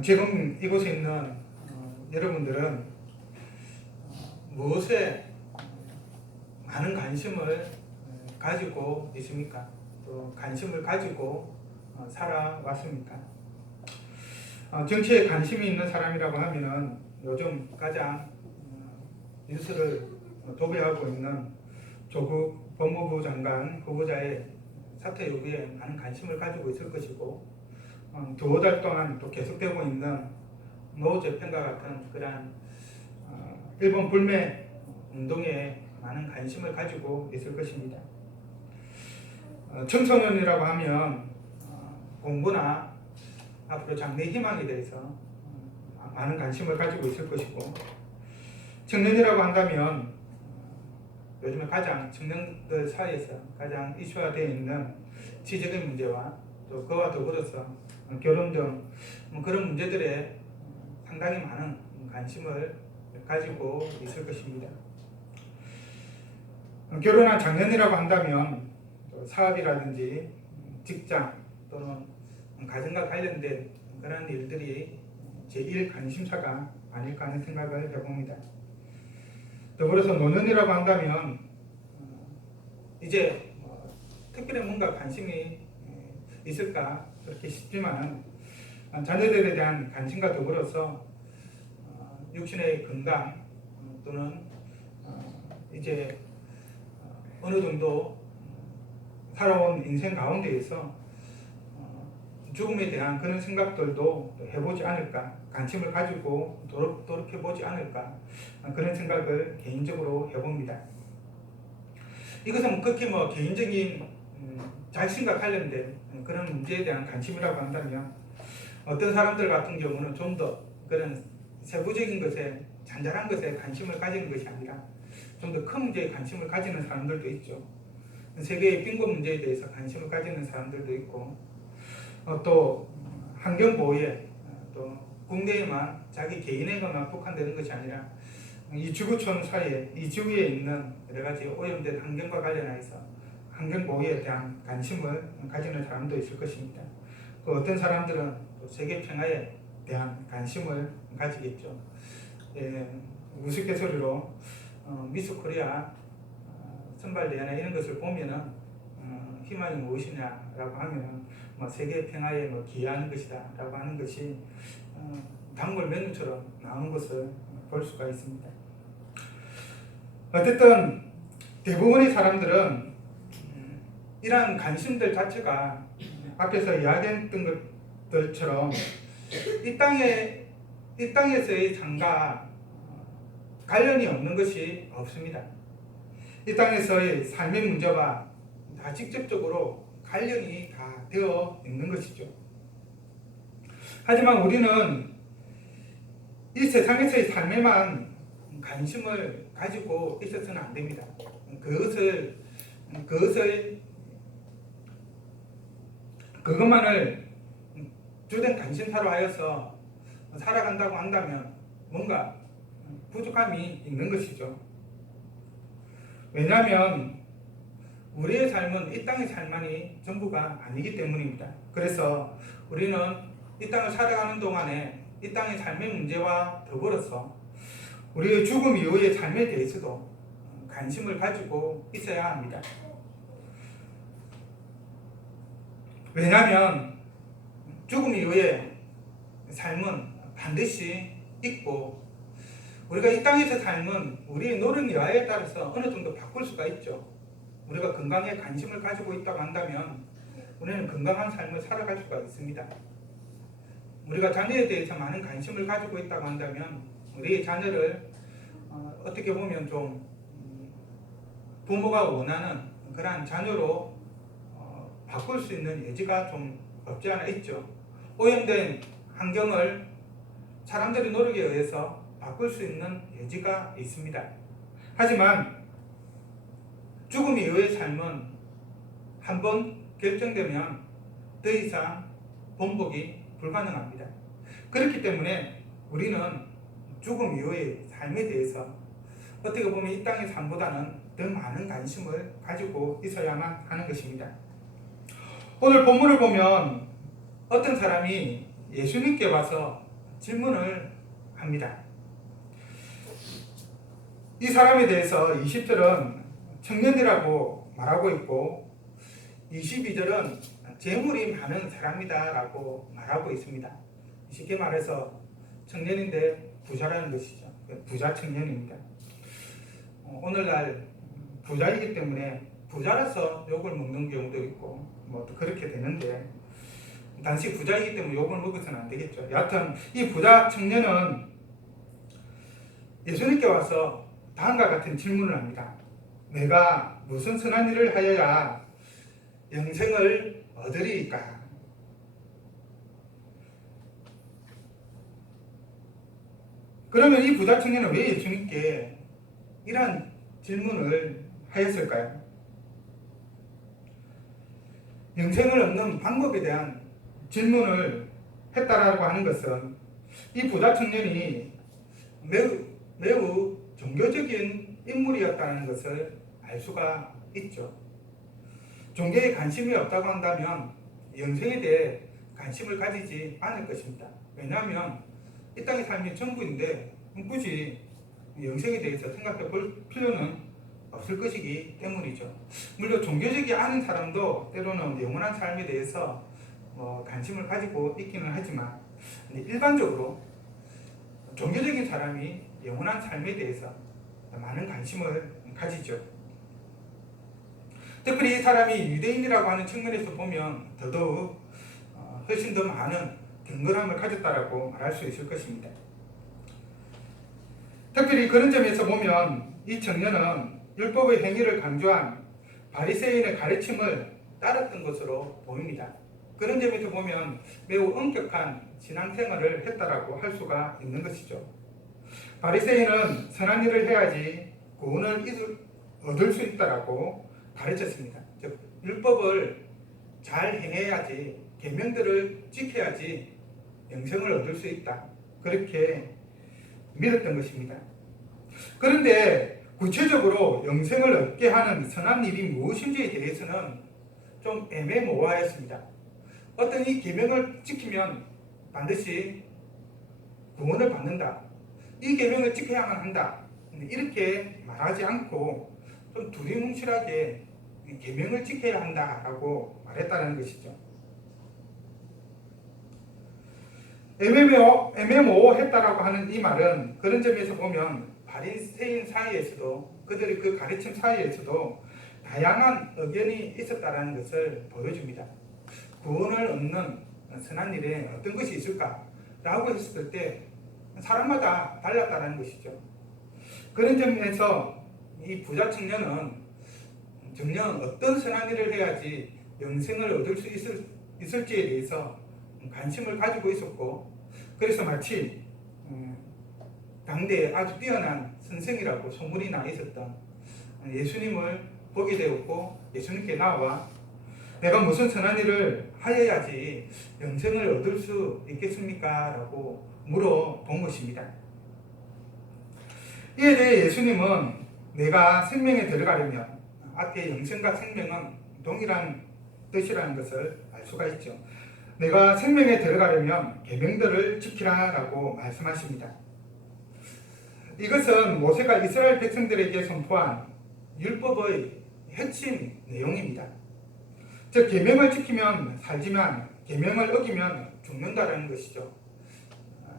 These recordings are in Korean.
지금 이곳에 있는 여러분들은 무엇에 많은 관심을 가지고 있습니까? 또 관심을 가지고 살아왔습니까? 정치에 관심이 있는 사람이라고 하면은 요즘 가장 뉴스를 도배하고 있는 조국 법무부 장관 후보자의 사퇴 여부에 많은 관심을 가지고 있을 것이고, 두어 달 동안 또 계속되고 있는 노 재편과 같은 그러한 일본 불매 운동에 많은 관심을 가지고 있을 것입니다. 청소년이라고 하면 공부나 앞으로 장래 희망에 대해서 많은 관심을 가지고 있을 것이고, 청년이라고 한다면 요즘에 가장 청년들 사이에서 가장 이슈화되어 있는 취직의 문제와 또 그와 더불어서 결혼 등 그런 문제들에 상당히 많은 관심을 가지고 있을 것입니다. 결혼한 장년이라고 한다면 사업이라든지 직장 또는 가정과 관련된 그런 일들이 제1 관심사가 아닐까 하는 생각을 해봅니다. 더불어서 노년이라고 한다면 이제 특별히 뭔가 관심이 있을까 그렇게 싶지만, 자녀들에 대한 관심과 더불어서 육신의 건강 또는 이제 어느 정도 살아온 인생 가운데에서 죽음에 대한 그런 생각들도 해보지 않을까, 관심을 가지고 돌이켜보지 않을까, 그런 생각을 개인적으로 해봅니다. 이것은 극히 개인적인 자신과 관련된 그런 문제에 대한 관심이라고 한다면, 어떤 사람들 같은 경우는 좀 더 그런 세부적인 것에, 잔잔한 것에 관심을 가지는 것이 아니라 좀 더 큰 문제에 관심을 가지는 사람들도 있죠. 세계의 빈곤 문제에 대해서 관심을 가지는 사람들도 있고, 또 환경보호에 또 국내에만 자기 개인에만 국한되는 것이 아니라 이 지구촌 사이에, 이 지구에 있는 여러 가지 오염된 환경과 관련해서 환경보호에 대한 관심을 가지는 사람도 있을 것입니다. 또 어떤 사람들은 또 세계 평화에 대한 관심을 가지겠죠. 우스갯소리로 미스 코리아 선발대회나 이런 것을 보면은 희망이 무엇이냐라고 하면 세계 평화에 기여하는 것이다라고 하는 것이 단골 메뉴처럼 나오는 것을 볼 수가 있습니다. 어쨌든 대부분의 사람들은 이러한 관심들 자체가 앞에서 이야기했던 것들처럼 이 땅에서의 삶과 관련이 없는 것이 없습니다. 이 땅에서의 삶의 문제와 다 직접적으로 관련이 다 되어 있는 것이죠. 하지만 우리는 이 세상에서의 삶에만 관심을 가지고 있어서는 안 됩니다. 그것만을 주된 관심사로 하여서 살아간다고 한다면 뭔가 부족함이 있는 것이죠. 왜냐하면 우리의 삶은 이 땅의 삶만이 전부가 아니기 때문입니다. 그래서 우리는 이 땅을 살아가는 동안에 이 땅의 삶의 문제와 더불어서 우리의 죽음 이후의 삶에 대해서도 관심을 가지고 있어야 합니다. 왜냐하면 죽음 이후의 삶은 반드시 있고, 우리가 이 땅에서 삶은 우리의 노력 여하에 따라서 어느 정도 바꿀 수가 있죠. 우리가 건강에 관심을 가지고 있다고 한다면 우리는 건강한 삶을 살아갈 수가 있습니다. 우리가 자녀에 대해서 많은 관심을 가지고 있다고 한다면 우리의 자녀를 어떻게 보면 좀 부모가 원하는 그러한 자녀로 바꿀 수 있는 여지가 좀 없지 않아 있죠. 오염된 환경을 사람들의 노력에 의해서 바꿀 수 있는 여지가 있습니다. 하지만 죽음 이후의 삶은 한번 결정되면 더 이상 번복이 불가능합니다. 그렇기 때문에 우리는 죽음 이후의 삶에 대해서 어떻게 보면 이 땅의 삶보다는 더 많은 관심을 가지고 있어야만 하는 것입니다. 오늘 본문을 보면 어떤 사람이 예수님께 와서 질문을 합니다. 이 사람에 대해서 20절은 청년이라고 말하고 있고 22절은 재물이 많은 사람이다 라고 말하고 있습니다. 쉽게 말해서 청년인데 부자라는 것이죠. 부자 청년입니다. 오늘날 부자이기 때문에 부자라서 욕을 먹는 경우도 있고 뭐 그렇게 되는데 단지 부자이기 때문에 욕을 먹어서는 안 되겠죠. 여하튼 이 부자 청년은 예수님께 와서 다음과 같은 질문을 합니다. 내가 무슨 선한 일을 하여야 영생을 얻으리이까? 그러면 이 부자 청년은 왜 예수님께 이러한 질문을 하였을까요? 영생을 얻는 방법에 대한 질문을 했다라고 하는 것은 이 부자 청년이 매우 종교적인 인물이었다는 것을 알 수가 있죠. 종교에 관심이 없다고 한다면 영생에 대해 관심을 가지지 않을 것입니다. 왜냐하면 이 땅의 삶이 전부인데 굳이 영생에 대해서 생각해 볼 필요는 없을 것이기 때문이죠. 물론 종교적이 않은 사람도 때로는 영원한 삶에 대해서 관심을 가지고 있기는 하지만 일반적으로 종교적인 사람이 영원한 삶에 대해서 많은 관심을 가지죠. 특별히 이 사람이 유대인이라고 하는 측면에서 보면 더더욱 훨씬 더 많은 경건함을 가졌다라고 말할 수 있을 것입니다. 특별히 그런 점에서 보면 이 청년은 율법의 행위를 강조한 바리새인의 가르침을 따랐던 것으로 보입니다. 그런 점에서 보면 매우 엄격한 신앙생활을 했다라고 할 수가 있는 것이죠. 바리새인은 선한 일을 해야지 구원을 얻을 수 있다라고 가르쳤습니다. 즉 율법을 잘 행해야지, 계명들을 지켜야지 영생을 얻을 수 있다. 그렇게 믿었던 것입니다. 그런데 구체적으로 영생을 얻게 하는 선한 일이 무엇인지에 대해서는 좀 애매모호하였습니다. 어떤 이 계명을 지키면 반드시 구원을 받는다. 이 계명을 지켜야만 한다. 이렇게 말하지 않고 좀 두리뭉실하게 계명을 지켜야 한다라고 말했다는 것이죠. 애매모호했다라고 하는 이 말은 그런 점에서 보면 바리새인 사이에서도 그들의 그 가르침 사이에서도 다양한 의견이 있었다는 것을 보여줍니다. 구원을 얻는 선한 일에 어떤 것이 있을까라고 했을 때 사람마다 달랐다는 것이죠. 그런 점에서 이 부자 청년은 정녕 어떤 선한 일을 해야지 영생을 얻을 수 있을지에 대해서 관심을 가지고 있었고, 그래서 마치 당대에 아주 뛰어난 선생이라고 소문이 나 있었던 예수님을 보게 되었고, 예수님께 나와 내가 무슨 선한 일을 하여야지 영생을 얻을 수 있겠습니까? 라고 물어본 것입니다. 이에 대해 예수님은 내가 생명에 들어가려면, 앞에 영생과 생명은 동일한 뜻이라는 것을 알 수가 있죠. 내가 생명에 들어가려면 계명들을 지키라 라고 말씀하십니다. 이것은 모세가 이스라엘 백성들에게 선포한 율법의 핵심 내용입니다. 즉 계명을 지키면 살지만 계명을 어기면 죽는다라는 것이죠.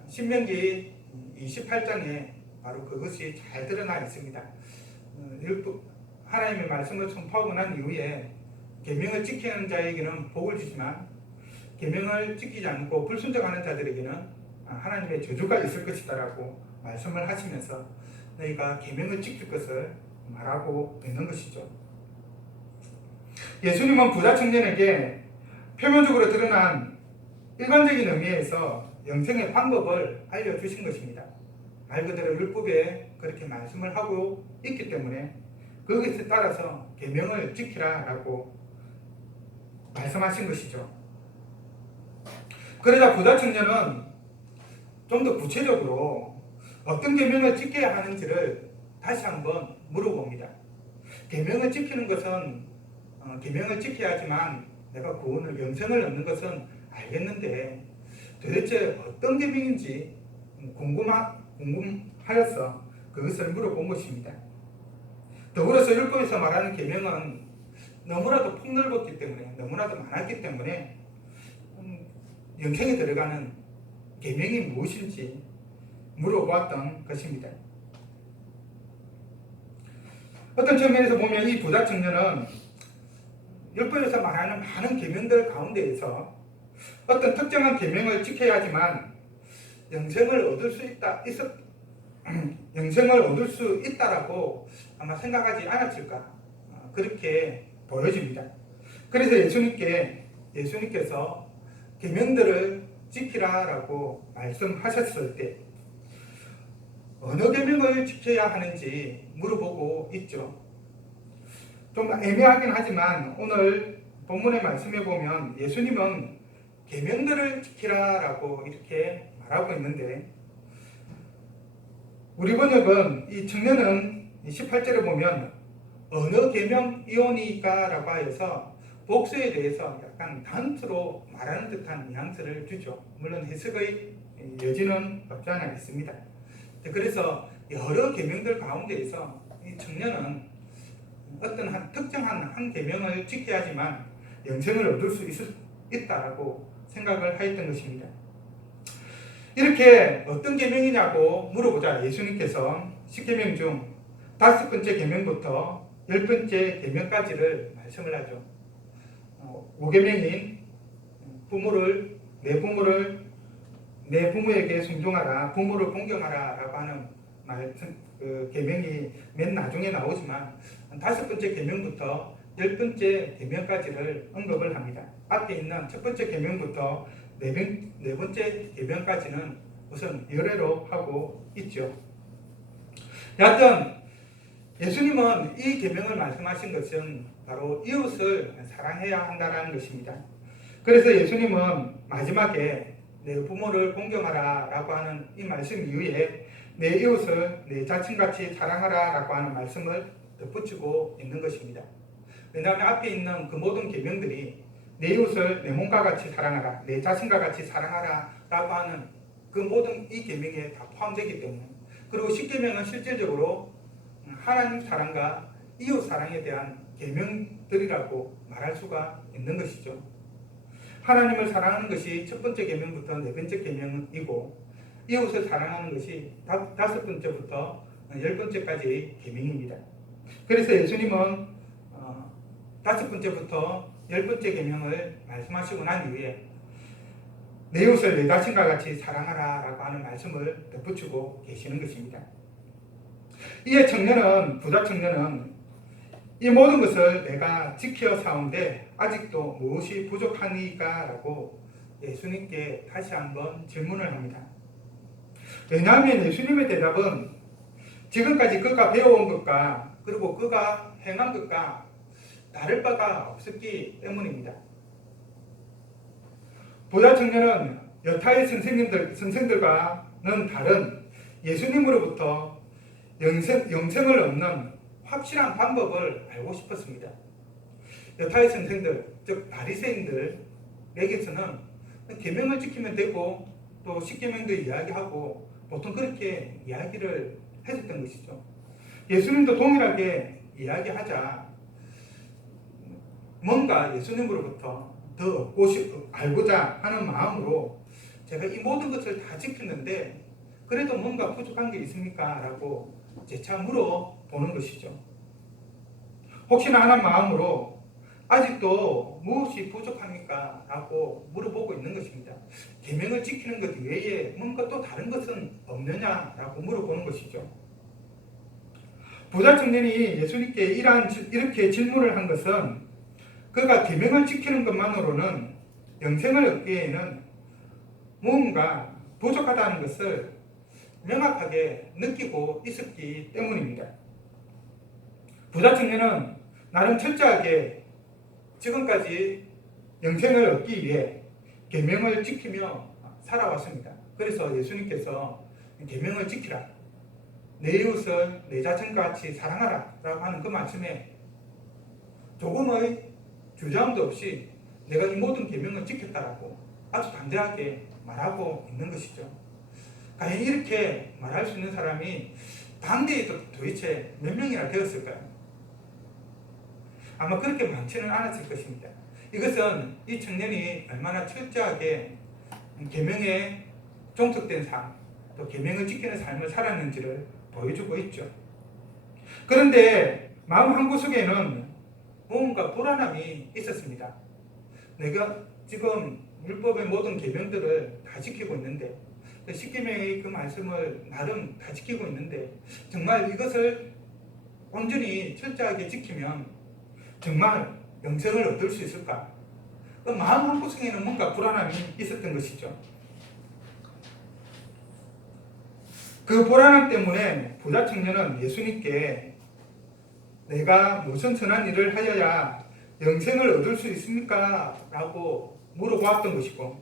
신명기 28장에 바로 그것이 잘 드러나 있습니다. 하나님의 말씀을 선포하고 난 이후에 계명을 지키는 자에게는 복을 주지만 계명을 지키지 않고 불순종하는 자들에게는 하나님의 저주가 있을 것이다라고 말씀을 하시면서 너희가 계명을 지킬 것을 말하고 있는 것이죠. 예수님은 부자 청년에게 표면적으로 드러난 일반적인 의미에서 영생의 방법을 알려주신 것입니다. 말 그대로 율법에 그렇게 말씀을 하고 있기 때문에 그것에 따라서 계명을 지키라 라고 말씀하신 것이죠. 그러자 부자 청년은 좀 더 구체적으로 어떤 계명을 지켜야 하는지를 다시 한번 물어봅니다. 계명을 지키는 것은 계명을 지켜야지만 내가 구원을 영생을 얻는 것은 알겠는데 도대체 어떤 계명인지 궁금하여서 그것을 물어본 것입니다. 더불어서 율법에서 말하는 계명은 너무나도 폭넓었기 때문에, 너무나도 많았기 때문에 영생에 들어가는 계명이 무엇인지 물어보았던 것입니다. 어떤 측면에서 보면 이 부자 청년은 율법에서 말하는 많은 계명들 가운데에서 어떤 특정한 계명을 지켜야 하지만 영생을 얻을 수 있다라고 아마 생각하지 않았을까, 그렇게 보여집니다. 그래서 예수님께서 계명들을 지키라라고 말씀하셨을 때 어느 계명을 지켜야 하는지 물어보고 있죠. 좀 애매하긴 하지만 오늘 본문의 말씀에 보면 예수님은 계명들을 지키라라고 이렇게 말하고 있는데, 우리 번역은 이 청년은 18절에 보면 어느 계명이오니까 라고 하여서 복수에 대해서 약간 단수로 말하는 듯한 뉘앙스를 주죠. 물론 해석의 여지는 없지 않아 있습니다. 그래서 여러 계명들 가운데에서 이 청년은 어떤 특정한 한 계명을 지켜야 하지만 영생을 얻을 수 있다라고 생각을 하였던 것입니다. 이렇게 어떤 계명이냐고 물어보자 예수님께서 10계명 중 5번째 계명부터 10번째 계명까지를 말씀을 하죠. 5계명인 내 부모에게 순종하라, 부모를 공경하라 라고 하는 계명이 맨 나중에 나오지만 5번째 계명부터 10번째 계명까지를 언급을 합니다. 앞에 있는 첫 번째 계명부터 네 번째 계명까지는 우선 열애로 하고 있죠. 여하튼 예수님은 이 계명을 말씀하신 것은 바로 이웃을 사랑해야 한다는 것입니다. 그래서 예수님은 마지막에 내 부모를 공경하라 라고 하는 이 말씀 이후에 내 이웃을 내 자신같이 사랑하라 라고 하는 말씀을 덧붙이고 있는 것입니다. 왜냐하면 앞에 있는 그 모든 계명들이 내 이웃을 내 몸과 같이 사랑하라, 내 자신과 같이 사랑하라 라고 하는 그 모든 이 계명에 다 포함되기 때문에, 그리고 10계명은 실질적으로 하나님 사랑과 이웃 사랑에 대한 계명들이라고 말할 수가 있는 것이죠. 하나님을 사랑하는 것이 첫 번째 계명부터 네 번째 계명이고, 이웃을 사랑하는 것이 5번째부터 10번째까지의 계명입니다. 그래서 예수님은 5번째부터 10번째 계명을 말씀하시고 난 이후에 내 이웃을 내 자신과 같이 사랑하라 라고 하는 말씀을 덧붙이고 계시는 것입니다. 이에 부자 청년은 이 모든 것을 내가 지켜 사온데 아직도 무엇이 부족하니까 라고 예수님께 다시 한번 질문을 합니다. 왜냐하면 예수님의 대답은 지금까지 그가 배워온 것과 그리고 그가 행한 것과 다를 바가 없었기 때문입니다. 부자 청년은 여타의 선생들과는 다른 예수님으로부터 영생을 얻는 확실한 방법을 알고 싶었습니다. 여타의 선생들, 즉 바리새인들에게서는 계명을 지키면 되고 또 10계명도 이야기하고 보통 그렇게 이야기를 했었던 것이죠. 예수님도 동일하게 이야기하자 뭔가 예수님으로부터 더 알고자 하는 마음으로 제가 이 모든 것을 다 지켰는데 그래도 뭔가 부족한 게 있습니까? 라고 재차 물어보는 것이죠. 혹시나 하는 마음으로 아직도 무엇이 부족합니까? 라고 물어보고 있는 것입니다. 계명을 지키는 것 외에 뭔가 또 다른 것은 없느냐? 라고 물어보는 것이죠. 부자 청년이 예수님께 이렇게 질문을 한 것은 그가 계명을 지키는 것만으로는 영생을 얻기에는 무언가 부족하다는 것을 명확하게 느끼고 있었기 때문입니다. 부자 청년은 나름 철저하게 지금까지 영생을 얻기 위해 계명을 지키며 살아왔습니다. 그래서 예수님께서 계명을 지키라, 내 이웃을 내 자신과 같이 사랑하라 라고 하는 그 말씀에 조금의 주저함도 없이 내가 이 모든 계명을 지켰다라고 아주 담대하게 말하고 있는 것이죠. 과연 이렇게 말할 수 있는 사람이 당대에 도대체 몇 명이나 되었을까요? 아마 그렇게 많지는 않았을 것입니다. 이것은 이 청년이 얼마나 철저하게 계명에 종속된 삶, 또 계명을 지키는 삶을 살았는지를 보여주고 있죠. 그런데 마음 한구석에는 뭔가 불안함이 있었습니다. 내가 지금 율법의 모든 계명들을 다 지키고 있는데, 십계명의 그 말씀을 나름 다 지키고 있는데, 정말 이것을 온전히 철저하게 지키면 정말 영생을 얻을 수 있을까? 그 마음 한구석에는 뭔가 불안함이 있었던 것이죠. 그 불안함 때문에 부자 청년은 예수님께 내가 무슨 선한 일을 하여야 영생을 얻을 수 있습니까? 라고 물어보았던 것이고,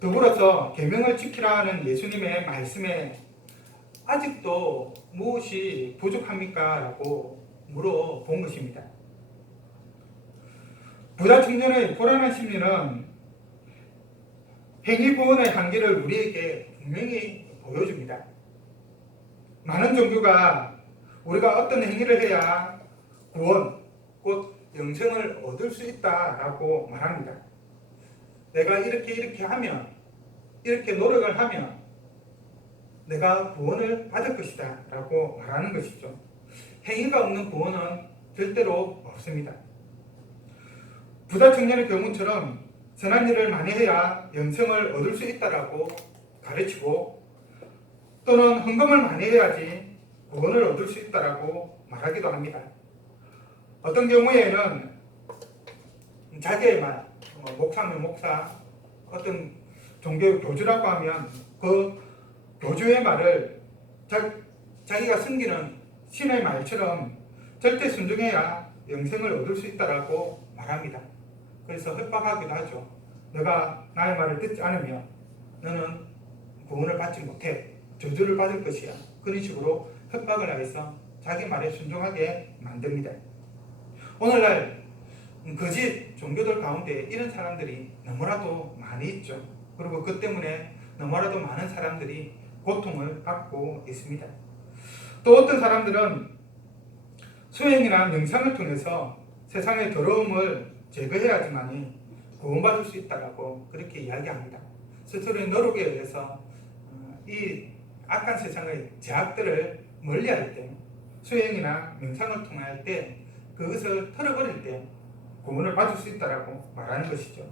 더불어서 계명을 지키라는 예수님의 말씀에 아직도 무엇이 부족합니까? 라고 물어본 것입니다. 부자 청년의 불안한 심리는 행위 구원의 한계를 우리에게 분명히 보여줍니다. 많은 종교가 우리가 어떤 행위를 해야 구원, 곧 영생을 얻을 수 있다라고 말합니다. 내가 이렇게 하면, 이렇게 노력을 하면 내가 구원을 받을 것이다 라고 말하는 것이죠. 행위가 없는 구원은 절대로 없습니다. 부자 청년의 경우처럼 선한 일을 많이 해야 영생을 얻을 수 있다라고 가르치고, 또는 헌금을 많이 해야지 구원을 얻을 수 있다라고 말하기도 합니다. 어떤 경우에는 자기의 말, 목사면 목사, 어떤 종교 교주라고 하면 그 교주의 말을 자기가 숨기는 신의 말처럼 절대 순종해야 영생을 얻을 수 있다라고 말합니다. 그래서 협박하기도 하죠. 너가 나의 말을 듣지 않으면 너는 구원을 받지 못해. 저주를 받을 것이야. 그런 식으로 협박을 해서 자기 말에 순종하게 만듭니다. 오늘날 거짓 종교들 가운데 이런 사람들이 너무나도 많이 있죠. 그리고 그 때문에 너무나도 많은 사람들이 고통을 받고 있습니다. 또 어떤 사람들은 수행이나 명상을 통해서 세상의 더러움을 제거해야지만이 구원받을 수 있다고 그렇게 이야기합니다. 스스로의 노력에 의해서 이 악한 세상의 제약들을 멀리할 때, 수행이나 명상을 통할 때, 그것을 털어버릴 때 구원을 받을 수 있다고 말하는 것이죠.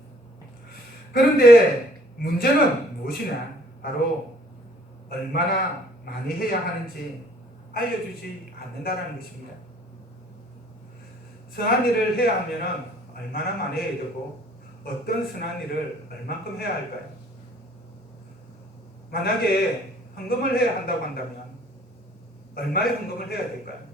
그런데 문제는 무엇이냐? 바로 얼마나 많이 해야 하는지 알려주지 않는다는 것입니다. 선한 일을 해야 하면 얼마나 많이 해야 되고, 어떤 선한 일을 얼만큼 해야 할까요? 만약에 헌금을 해야 한다고 한다면 얼마의 헌금을 해야 될까요?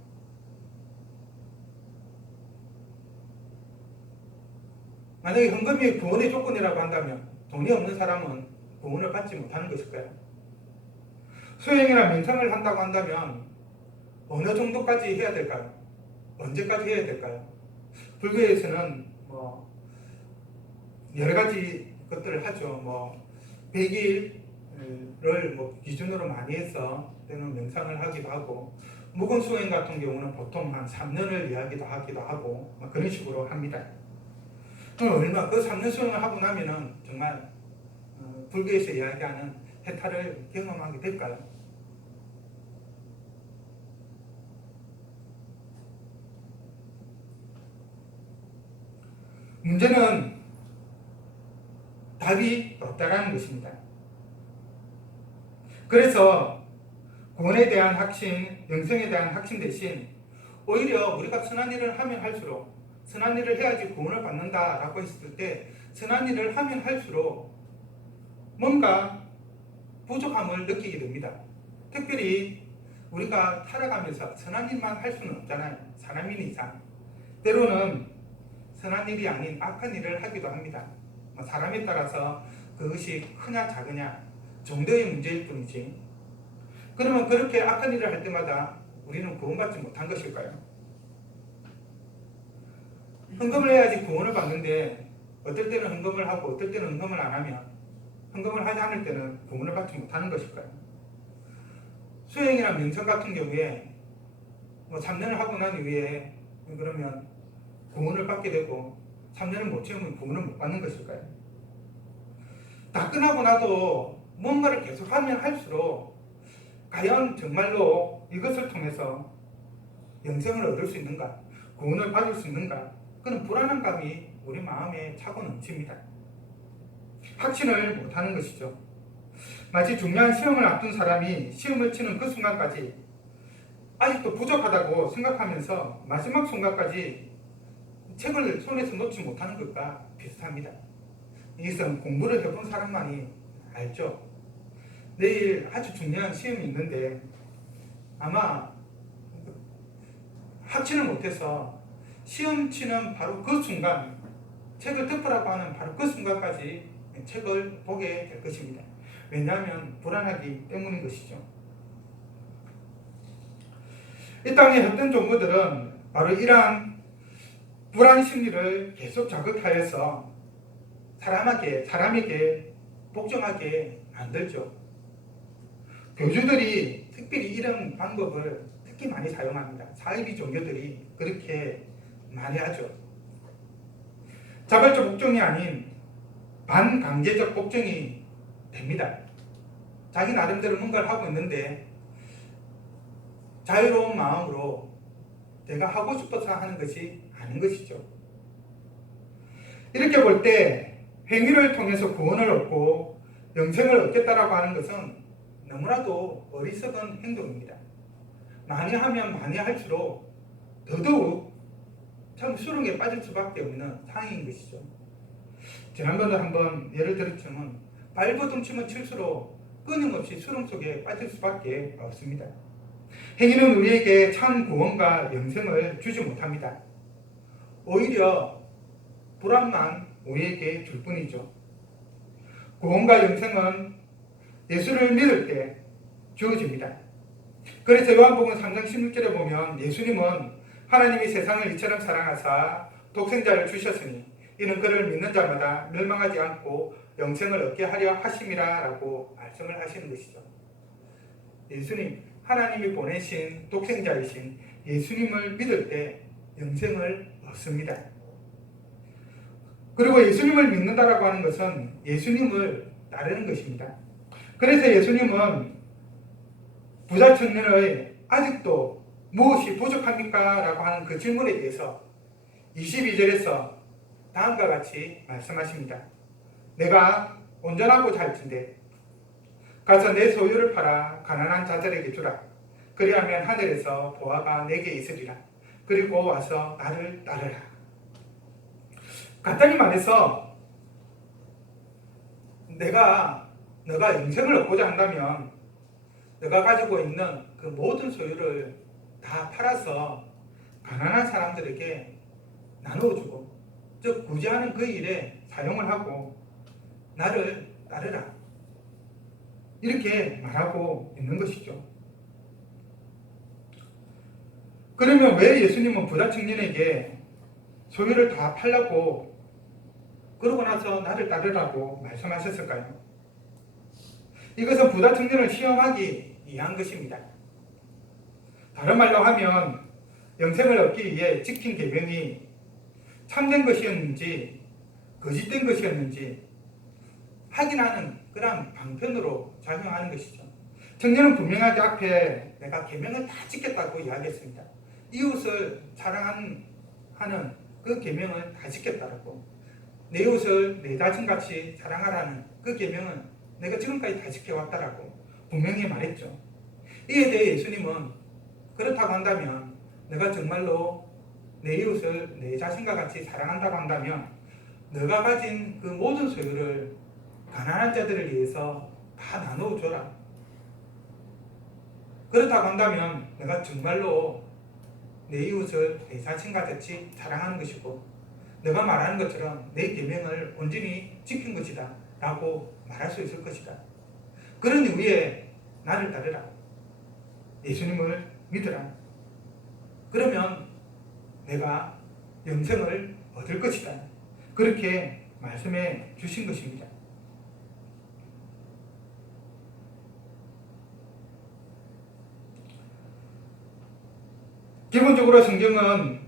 만약에 헌금이 구원의 조건이라고 한다면 돈이 없는 사람은 구원을 받지 못하는 것일까요? 수행이나 명상을 한다고 한다면 어느 정도까지 해야 될까요? 언제까지 해야 될까요? 불교에서는 여러 가지 것들을 하죠. 100일을 기준으로 많이 해서 때는 명상을 하기도 하고, 묵은 수행 같은 경우는 보통 한 3년을 이야기도 하기도 하고 그런 식으로 합니다. 그 3년 수행을 하고 나면은 정말 불교에서 이야기하는 해탈을 경험하게 될까요? 문제는 답이 없다라는 것입니다. 그래서 구원에 대한 확신, 영생에 대한 확신 대신 오히려 우리가 선한 일을 하면 할수록, 선한 일을 해야지 구원을 받는다라고 했을 때 선한 일을 하면 할수록 뭔가 부족함을 느끼게 됩니다. 특별히 우리가 살아가면서 선한 일만 할 수는 없잖아요. 사람인 이상. 때로는 선한 일이 아닌 악한 일을 하기도 합니다. 사람에 따라서 그것이 크냐 작으냐 정도의 문제일 뿐이지, 그러면 그렇게 악한 일을 할 때마다 우리는 구원받지 못한 것일까요? 헌금을 해야지 구원을 받는데 어떨 때는 헌금을 하고 어떨 때는 헌금을 안 하면 헌금을 하지 않을 때는 구원을 받지 못하는 것일까요? 수행이나 명상 같은 경우에 3년을 하고 난 이후에 그러면 구원을 받게 되고 3년을 못 채우면 구원을 못 받는 것일까요? 다 끝나고 나도 뭔가를 계속하면 할수록 과연 정말로 이것을 통해서 영생을 얻을 수 있는가, 구원을 받을 수 있는가, 그런 불안한 감이 우리 마음에 차고 넘칩니다. 확신을 못하는 것이죠. 마치 중요한 시험을 앞둔 사람이 시험을 치는 그 순간까지 아직도 부족하다고 생각하면서 마지막 순간까지 책을 손에서 놓지 못하는 것과 비슷합니다. 이것은 공부를 해본 사람만이 알죠. 내일 아주 중요한 시험이 있는데 아마 확신을 못해서 시험 치는 바로 그 순간, 책을 덮으라고 하는 바로 그 순간까지 책을 보게 될 것입니다. 왜냐하면 불안하기 때문인 것이죠. 이 땅의 헛된 종교들은 바로 이러한 불안 심리를 계속 자극하여서 사람에게 복종하게 만들죠. 교주들이 특별히 이런 방법을 특히 많이 사용합니다. 사이비 종교들이 그렇게 많이 하죠. 자발적 복종이 아닌 반강제적 복종이 됩니다. 자기 나름대로 뭔가를 하고 있는데 자유로운 마음으로 내가 하고 싶어서 하는 것이 아닌 것이죠. 이렇게 볼 때 행위를 통해서 구원을 얻고 영생을 얻겠다라고 하는 것은 너무나도 어리석은 행동입니다. 많이 하면 많이 할수록 더더욱 참 수렁에 빠질 수밖에 없는 상황인 것이죠. 지난번에 한번 예를 들었지만 발버둥 칠수록 끊임없이 수렁 속에 빠질 수밖에 없습니다. 행위는 우리에게 참 구원과 영생을 주지 못합니다. 오히려 불안만 우리에게 줄 뿐이죠. 구원과 영생은 예수를 믿을 때 주어집니다. 그래서 요한복음 3장 16절에 보면 예수님은 하나님이 세상을 이처럼 사랑하사 독생자를 주셨으니 이는 그를 믿는 자마다 멸망하지 않고 영생을 얻게 하려 하심이라 라고 말씀을 하시는 것이죠. 예수님, 하나님이 보내신 독생자이신 예수님을 믿을 때 영생을 얻습니다. 그리고 예수님을 믿는다라고 하는 것은 예수님을 따르는 것입니다. 그래서 예수님은 부자 청년의 아직도 무엇이 부족합니까? 라고 하는 그 질문에 대해서 22절에서 다음과 같이 말씀하십니다. 내가 온전하고 잘진대 가서 내 소유를 팔아 가난한 자들에게 주라. 그리하면 하늘에서 보화가 내게 있으리라. 그리고 와서 나를 따르라. 간단히 말해서 너가 영생을 얻고자 한다면 너가 가지고 있는 그 모든 소유를 다 팔아서 가난한 사람들에게 나누어주고, 즉 구제하는 그 일에 사용을 하고 나를 따르라. 이렇게 말하고 있는 것이죠. 그러면 왜 예수님은 부자 청년에게 소유를 다 팔라고 그러고 나서 나를 따르라고 말씀하셨을까요? 이것은 부자 청년을 시험하기 위한 것입니다. 다른 말로 하면 영생을 얻기 위해 지킨 계명이 참된 것이었는지 거짓된 것이었는지 확인하는 그런 방편으로 작용하는 것이죠. 청년은 분명하게 앞에 내가 계명을 다 지켰다고 이야기했습니다. 이웃을 사랑하는 그 계명을 다 지켰다라고, 내 이웃을 내 자신같이 사랑하라는 그 계명은 내가 지금까지 다 지켜왔다라고 분명히 말했죠. 이에 대해 예수님은 그렇다고 한다면, 내가 정말로 내 이웃을 내 자신과 같이 사랑한다고 한다면 너가 가진 그 모든 소유를 가난한 자들을 위해서 다 나누어줘라. 그렇다고 한다면 내가 정말로 내 이웃을 내 자신과 같이 사랑하는 것이고 내가 말하는 것처럼 내 계명을 온전히 지킨 것이다 라고 말할 수 있을 것이다. 그런 이유에 나를 따르라. 예수님을 믿으라. 그러면 내가 영생을 얻을 것이다. 그렇게 말씀해 주신 것입니다. 기본적으로 성경은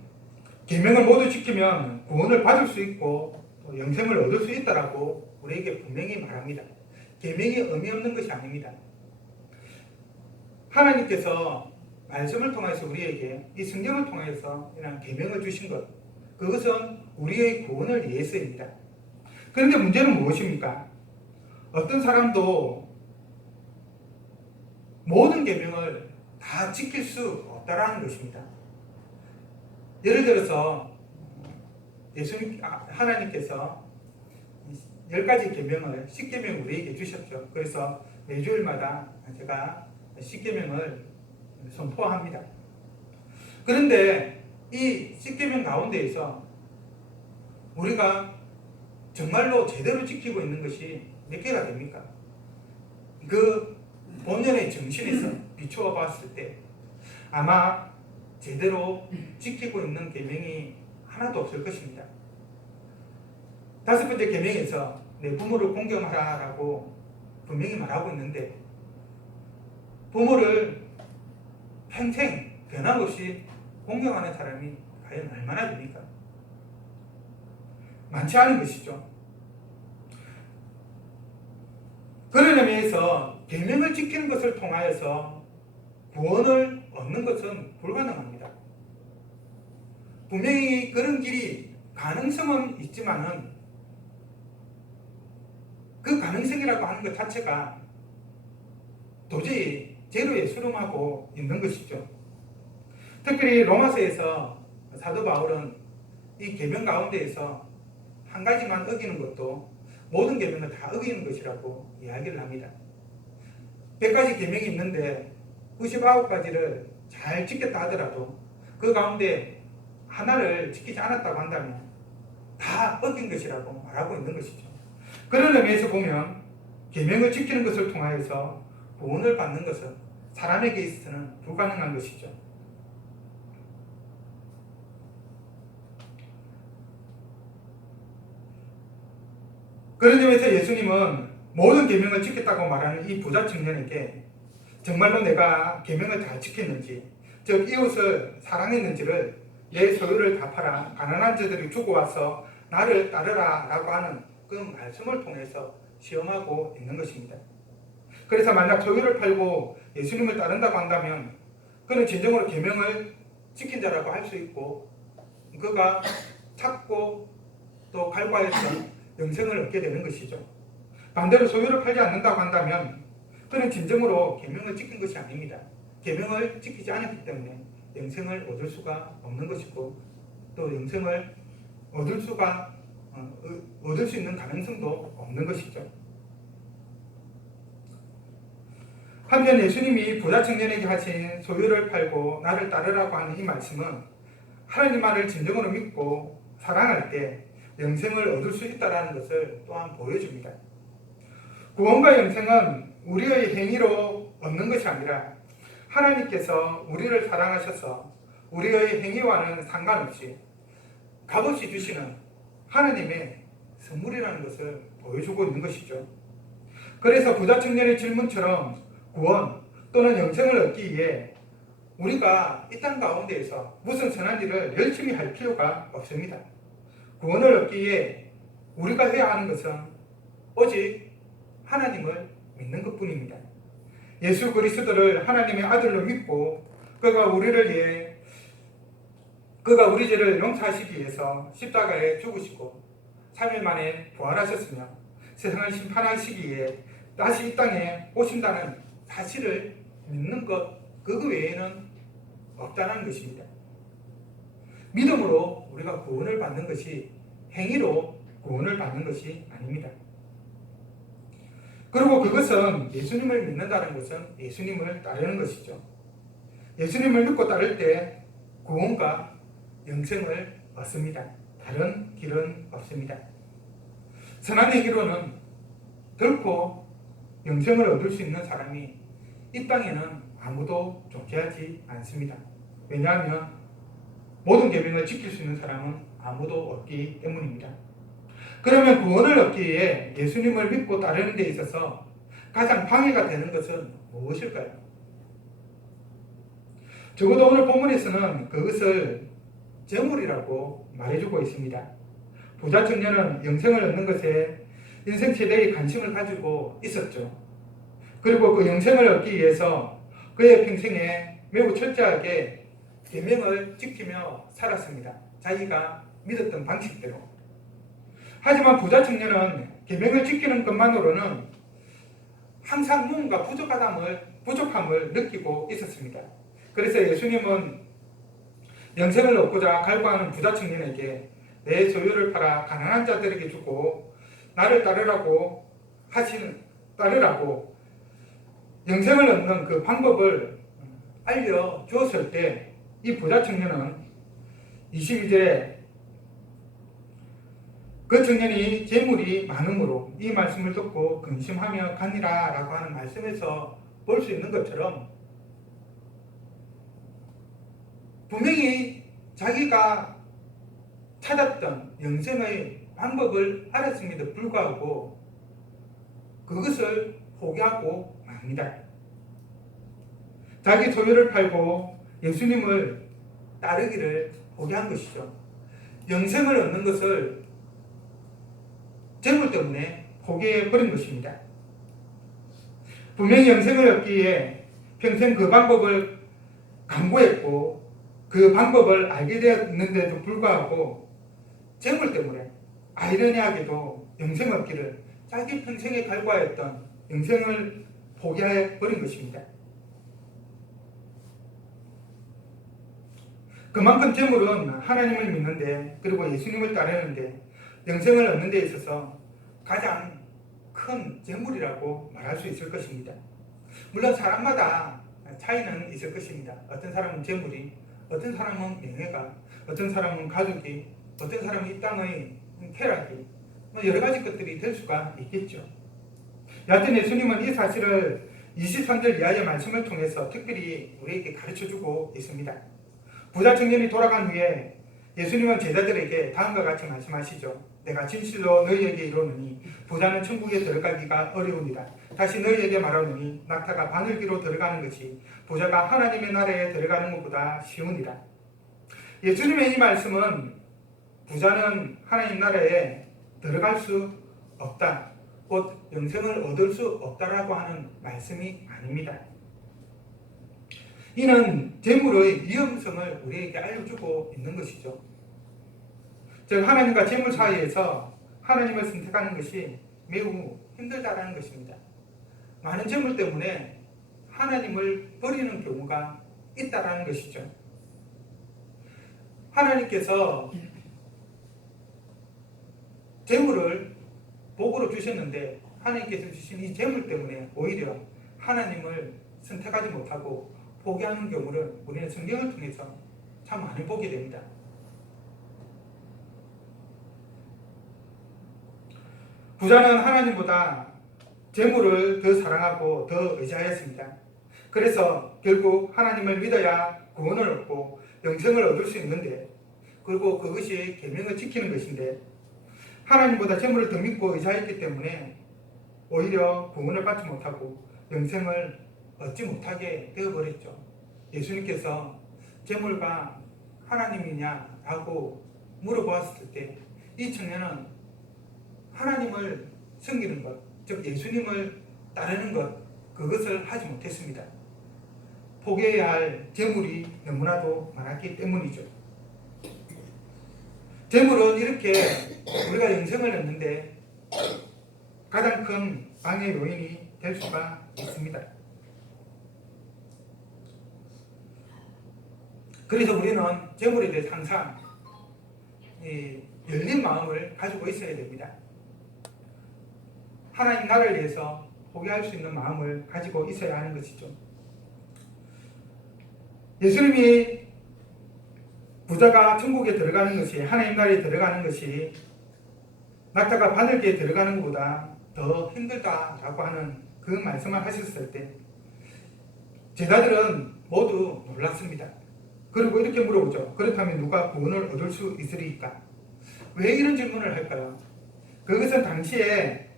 계명을 모두 지키면 구원을 받을 수 있고 또 영생을 얻을 수 있다라고 우리에게 분명히 말합니다. 계명이 의미 없는 것이 아닙니다. 하나님께서 말씀을 통해서 우리에게 이 성경을 통해서 이런 계명을 주신 것, 그것은 우리의 구원을 위해서입니다. 그런데 문제는 무엇입니까? 어떤 사람도 모든 계명을 다 지킬 수 없다라는 것입니다. 예를 들어서 하나님께서 10가지 계명을 10계명을 우리에게 주셨죠. 그래서 매주일마다 제가 10계명을 선포합니다. 그런데 이 10계명 가운데에서 우리가 정말로 제대로 지키고 있는 것이 몇 개가 됩니까? 그 본연의 정신에서 비추어 봤을 때 아마 제대로 지키고 있는 계명이 하나도 없을 것입니다. 5번째 계명에서 내 부모를 공경하라라고 분명히 말하고 있는데 부모를 평생 변함없이 공경하는 사람이 과연 얼마나 됩니까? 많지 않은 것이죠. 그런 의미에서 계명을 지키는 것을 통하여서 구원을 얻는 것은 불가능합니다. 분명히 그런 길이 가능성은 있지만은 그 가능성이라고 하는 것 자체가 도저히 제로에 수렴하고 있는 것이죠. 특별히 로마서에서 사도 바울은 이 계명 가운데에서 한 가지만 어기는 것도 모든 계명을 다 어기는 것이라고 이야기를 합니다. 100가지 계명이 있는데 99가지를 잘 지켰다 하더라도 그 가운데 하나를 지키지 않았다고 한다면 다 어긴 것이라고 말하고 있는 것이죠. 그런 의미에서 보면 계명을 지키는 것을 통하여서 구원을 받는 것은 사람에게 있어서는 불가능한 것이죠. 그런 점에서 예수님은 모든 계명을 지켰다고 말하는 이 부자 청년에게 정말로 내가 계명을 다 지켰는지, 즉 이웃을 사랑했는지를 내 소유를 다 팔아 가난한 자들이 주고 와서 나를 따르라 라고 하는 그 말씀을 통해서 시험하고 있는 것입니다. 그래서 만약 소유를 팔고 예수님을 따른다고 한다면 그는 진정으로 계명을 지킨 자라고 할 수 있고 그가 찾고 또 갈구하였던 영생을 얻게 되는 것이죠. 반대로 소유를 팔지 않는다고 한다면 그는 진정으로 계명을 지킨 것이 아닙니다. 계명을 지키지 않았기 때문에 영생을 얻을 수가 없는 것이고 또 영생을 얻을 수 있는 가능성도 없는 것이죠. 한편 예수님이 부자 청년에게 하신 소유를 팔고 나를 따르라고 하는 이 말씀은 하나님 말을 진정으로 믿고 사랑할 때 영생을 얻을 수 있다는 것을 또한 보여줍니다. 구원과 영생은 우리의 행위로 얻는 것이 아니라 하나님께서 우리를 사랑하셔서 우리의 행위와는 상관없이 값없이 주시는 하나님의 선물이라는 것을 보여주고 있는 것이죠. 그래서 부자 청년의 질문처럼 구원 또는 영생을 얻기 위해 우리가 이 땅 가운데에서 무슨 선한 일을 열심히 할 필요가 없습니다. 구원을 얻기 위해 우리가 해야 하는 것은 오직 하나님을 믿는 것뿐입니다. 예수 그리스도를 하나님의 아들로 믿고 그가 우리 죄를 용서하시기 위해서 십자가에 죽으시고 3일 만에 부활하셨으며 세상을 심판하시기 위해 다시 이 땅에 오신다는 사실을 믿는 것, 그거 외에는 없다는 것입니다. 믿음으로 우리가 구원을 받는 것이 행위로 구원을 받는 것이 아닙니다. 그리고 그것은 예수님을 믿는다는 것은 예수님을 따르는 것이죠. 예수님을 믿고 따를 때 구원과 영생을 얻습니다. 다른 길은 없습니다. 선한 행위로는 결코 영생을 얻을 수 있는 사람이 이 땅에는 아무도 존재하지 않습니다. 왜냐하면 모든 계명을 지킬 수 있는 사람은 아무도 없기 때문입니다. 그러면 구원을 얻기 위해 예수님을 믿고 따르는 데 있어서 가장 방해가 되는 것은 무엇일까요? 적어도 오늘 본문에서는 그것을 재물이라고 말해주고 있습니다. 부자 청년은 영생을 얻는 것에 인생 최대의 관심을 가지고 있었죠. 그리고 그 영생을 얻기 위해서 그의 평생에 매우 철저하게 계명을 지키며 살았습니다. 자기가 믿었던 방식대로. 하지만 부자 청년은 계명을 지키는 것만으로는 항상 뭔가 부족함을 느끼고 있었습니다. 그래서 예수님은 영생을 얻고자 갈구하는 부자 청년에게 내 소유를 팔아 가난한 자들에게 주고 나를 따르라고 영생을 얻는 그 방법을 알려주었을 때 이 부자 청년은 22절에 그 청년이 재물이 많음으로 이 말씀을 듣고 근심하며 가니라 라고 하는 말씀에서 볼 수 있는 것처럼 분명히 자기가 찾았던 영생의 방법을 알았음에도 불구하고 그것을 포기하고 맙니다. 자기 소유를 팔고 예수님을 따르기를 포기한 것이죠. 영생을 얻는 것을 재물 때문에 포기해버린 것입니다. 분명히 영생을 얻기 위해 평생 그 방법을 강구했고 그 방법을 알게 되었는데도 불구하고 재물 때문에 아이러니하게도 영생 얻기를 자기 평생에 갈구하였던 영생을 포기해버린 것입니다. 그만큼 재물은 하나님을 믿는데 그리고 예수님을 따르는데 영생을 얻는 데 있어서 가장 큰 재물이라고 말할 수 있을 것입니다. 물론 사람마다 차이는 있을 것입니다. 어떤 사람은 재물이, 어떤 사람은 명예가, 어떤 사람은 가족이, 어떤 사람은 이 땅의 쾌락이, 여러 가지 것들이 될 수가 있겠죠. 여하튼 예수님은 이 사실을 23절 이하의 말씀을 통해서 특별히 우리에게 가르쳐주고 있습니다. 부자 청년이 돌아간 후에 예수님은 제자들에게 다음과 같이 말씀하시죠. 내가 진실로 너희에게 이르노니 부자는 천국에 들어가기가 어려우니라. 다시 너희에게 말하노니 낙타가 바늘기로 들어가는 것이 부자가 하나님의 나라에 들어가는 것보다 쉬우니라. 예수님의 이 말씀은 부자는 하나님 나라에 들어갈 수 없다, 곧 영생을 얻을 수 없다라고 하는 말씀이 아닙니다. 이는 재물의 위험성을 우리에게 알려주고 있는 것이죠. 즉 하나님과 재물 사이에서 하나님을 선택하는 것이 매우 힘들다라는 것입니다. 많은 재물 때문에 하나님을 버리는 경우가 있다라는 것이죠. 하나님께서 재물을 복으로 주셨는데 하나님께서 주신 이 재물 때문에 오히려 하나님을 선택하지 못하고 포기하는 경우를 우리는 성경을 통해서 참 많이 보게 됩니다. 부자는 하나님보다 재물을 더 사랑하고 더 의지하였습니다. 그래서 결국 하나님을 믿어야 구원을 얻고 영생을 얻을 수 있는데, 그리고 그것이 계명을 지키는 것인데 하나님보다 재물을 더 믿고 의지하였기 때문에 오히려 구원을 받지 못하고 영생을 얻지 못하게 되어버렸죠. 예수님께서 재물과 하나님이냐 라고 물어보았을 때 이 청년은 하나님을 섬기는 것, 즉 예수님을 따르는 것, 그것을 하지 못했습니다. 포기해야 할 재물이 너무나도 많았기 때문이죠. 재물은 이렇게 우리가 영생을 얻는데 가장 큰 방해 요인이 될 수가 있습니다. 그래서 우리는 재물에 대해서 항상 열린 마음을 가지고 있어야 됩니다. 하나님 나라를 위해서 포기할 수 있는 마음을 가지고 있어야 하는 것이죠. 예수님이 부자가 천국에 들어가는 것이, 하나님 나라에 들어가는 것이 낙타가 바늘기에 들어가는 것보다 더 힘들다라고 하는 그 말씀을 하셨을 때 제자들은 모두 놀랐습니다. 그리고 이렇게 물어보죠. 그렇다면 누가 구원을 얻을 수 있으리까? 왜 이런 질문을 할까요? 그것은 당시에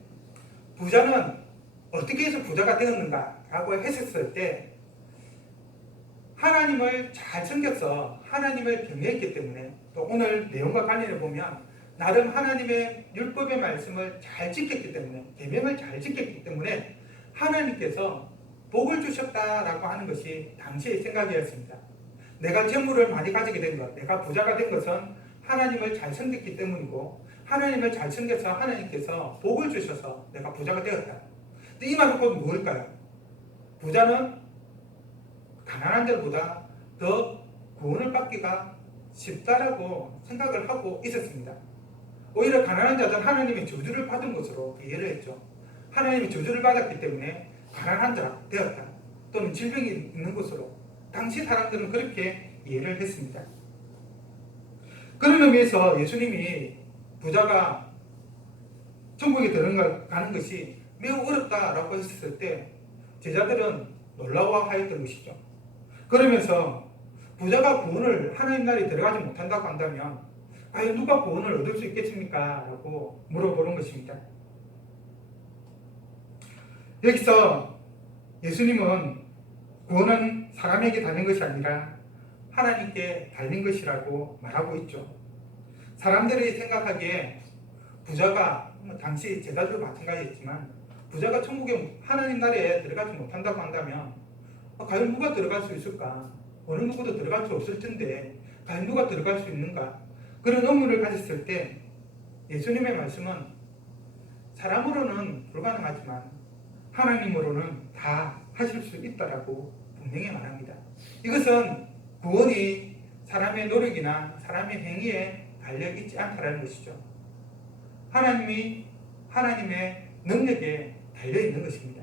부자는 어떻게 해서 부자가 되었는가 라고 했었을 때 하나님을 잘 섬겨서 하나님을 경외했기 때문에, 또 오늘 내용과 관련해 보면 나름 하나님의 율법의 말씀을 잘 지켰기 때문에, 계명을 잘 지켰기 때문에 하나님께서 복을 주셨다라고 하는 것이 당시의 생각이었습니다. 내가 재물을 많이 가지게 된 것, 내가 부자가 된 것은 하나님을 잘 섬겼기 때문이고, 하나님을 잘 섬겨서 하나님께서 복을 주셔서 내가 부자가 되었다. 이 말은 곧 무엇일까요? 부자는 가난한 자보다 더 구원을 받기가 쉽다라고 생각을 하고 있었습니다. 오히려 가난한 자들은 하나님의 저주를 받은 것으로 이해를 했죠. 하나님의 저주를 받았기 때문에 가난한 자 되었다, 또는 질병이 있는 것으로 당시 사람들은 그렇게 이해를 했습니다. 그런 의미에서 예수님이 부자가 천국에 들어가는 것이 매우 어렵다라고 했을 때 제자들은 놀라워하였던 것이죠. 그러면서 부자가 구원을 하나님 나라에 들어가지 못한다고 한다면 과연 누가 구원을 얻을 수 있겠습니까? 라고 물어보는 것입니다. 여기서 예수님은 구원은 사람에게 달린 것이 아니라 하나님께 달린 것이라고 말하고 있죠. 사람들이 생각하기에 부자가, 당시 제자들도 마찬가지였지만, 부자가 천국에 하나님 나라에 들어가지 못한다고 한다면 과연 누가 들어갈 수 있을까? 어느 누구도 들어갈 수 없을 텐데 과연 누가 들어갈 수 있는가? 그런 의문을 가졌을 때 예수님의 말씀은 사람으로는 불가능하지만 하나님으로는 다 하실 수 있다라고 분명히 말합니다. 이것은 구원이 사람의 노력이나 사람의 행위에 달려있지 않다라는 것이죠. 하나님이 하나님의 능력에 달려있는 것입니다.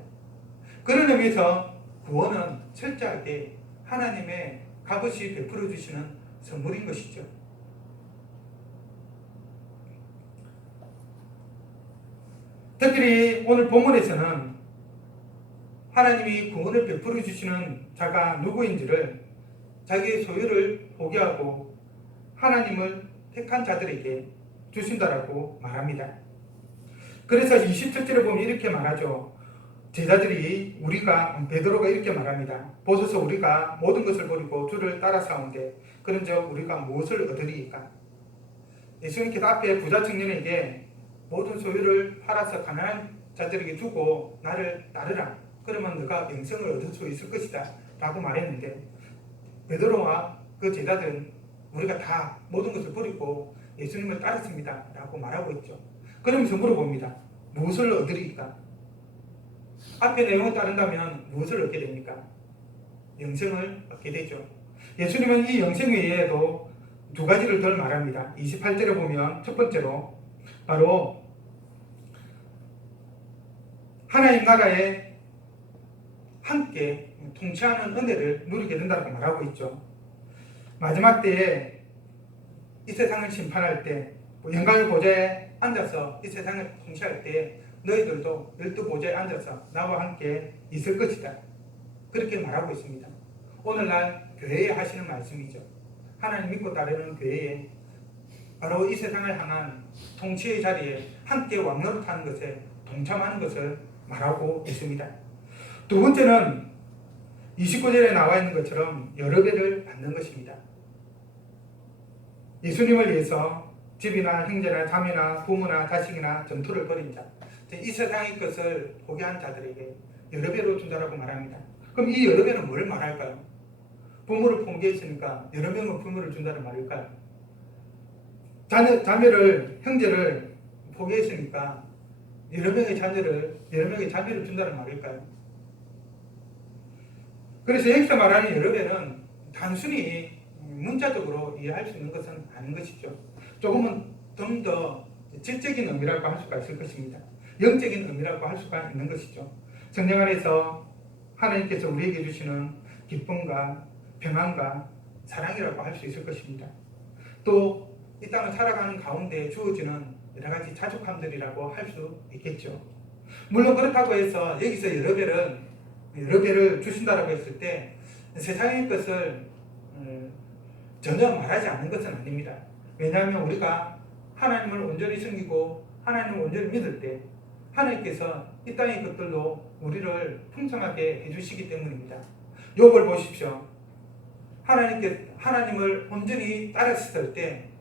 그런 의미에서 구원은 철저하게 하나님의 값없이 베풀어 주시는 선물인 것이죠. 특별히 오늘 본문에서는 하나님이 구원을 베풀어 주시는 자가 누구인지를 자기의 소유를 포기하고 하나님을 택한 자들에게 주신다라고 말합니다. 그래서 27절에 보면 이렇게 말하죠. 제자들이, 베드로가 이렇게 말합니다. 보소서, 우리가 모든 것을 버리고 주를 따라사온데 그런즉 우리가 무엇을 얻으리이까? 예수님께서 앞에 부자 청년에게 모든 소유를 팔아서 가난한 자들에게 주고 나를 따르라, 그러면 너가 영생을 얻을 수 있을 것이다 라고 말했는데, 베드로와 그 제자들은 우리가 다 모든 것을 버리고 예수님을 따랐습니다 라고 말하고 있죠. 그러면서 물어봅니다. 무엇을 얻으리까? 앞에 내용을 따른다면 무엇을 얻게 됩니까? 영생을 얻게 되죠. 예수님은 이 영생 외에도 두 가지를 더 말합니다. 28절에 보면 첫 번째로 바로 하나님 나라에 함께 통치하는 은혜를 누리게 된다고 말하고 있죠. 마지막 때에 이 세상을 심판할 때, 영광의 보좌에 앉아서 이 세상을 통치할 때 너희들도 열두 보좌에 앉아서 나와 함께 있을 것이다, 그렇게 말하고 있습니다. 오늘날 교회에 하시는 말씀이죠. 하나님 믿고 따르는 교회에 바로 이 세상을 향한 통치의 자리에 함께 왕노릇하는 것에 동참하는 것을 말하고 있습니다. 두 번째는 29절에 나와 있는 것처럼 여러 배를 받는 것입니다. 예수님을 위해서 집이나 형제나 자매나 부모나 자식이나 전투를 벌인 자, 이 세상의 것을 포기한 자들에게 여러 배로 준다라고 말합니다. 그럼 이 여러 배는 뭘 말할까요? 부모를 포기했으니까 여러 명의 부모를 준다는 말일까요? 자매를, 형제를 포기했으니까 여러 명의 자매를 준다는 말일까요? 그래서 여기서 말하는 여러 배는 단순히 문자적으로 이해할 수 있는 것은 아닌 것이죠. 조금은 좀 더 질적인 의미라고 할 수가 있을 것입니다. 영적인 의미라고 할 수가 있는 것이죠. 성령 안에서 하나님께서 우리에게 주시는 기쁨과 평안과 사랑이라고 할 수 있을 것입니다. 또 이 땅을 살아가는 가운데 주어지는 여러 가지 자족함들이라고 할 수 있겠죠. 물론 그렇다고 해서 여기서 여러 배를 주신다라고 했을 때 세상의 것을 전혀 말하지 않는 것은 아닙니다. 왜냐하면 우리가 하나님을 온전히 섬기고 하나님을 온전히 믿을 때 하나님께서 이 땅의 것들로 우리를 풍성하게 해주시기 때문입니다. 욥을 보십시오. 하나님을 온전히 따랐을 때